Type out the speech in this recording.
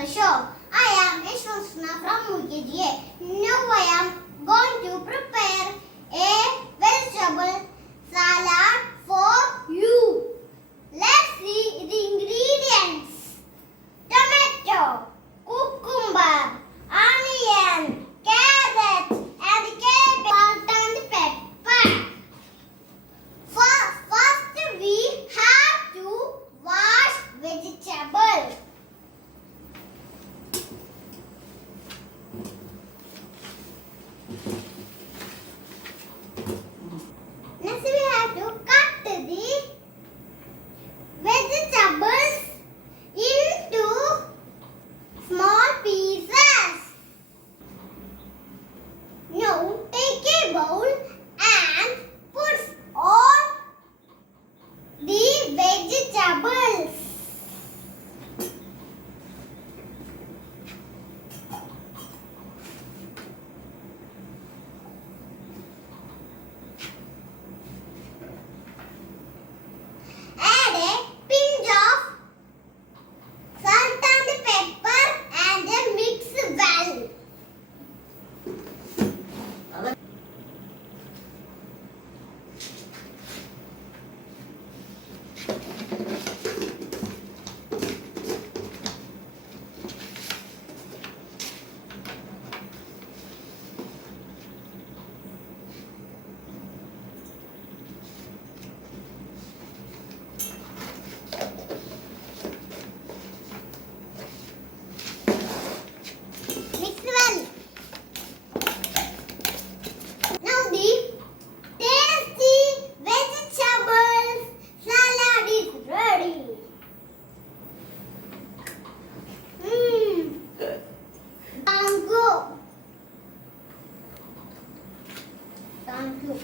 the show. I am Ishwasna from UKGA. Now I am going to prepare a vegetable salad for you. Let's see the ingredients. Tomato, cucumber, onion, carrot and cabbage, salt and pepper. First we have to wash vegetables. Next we have to cut the vegetables into small pieces. Now take a bowl and put all the vegetables. Add a pinch of salt and pepper and mix well. Mix well. Now the tasty vegetables salad is ready. Good. Thank you. Thank you.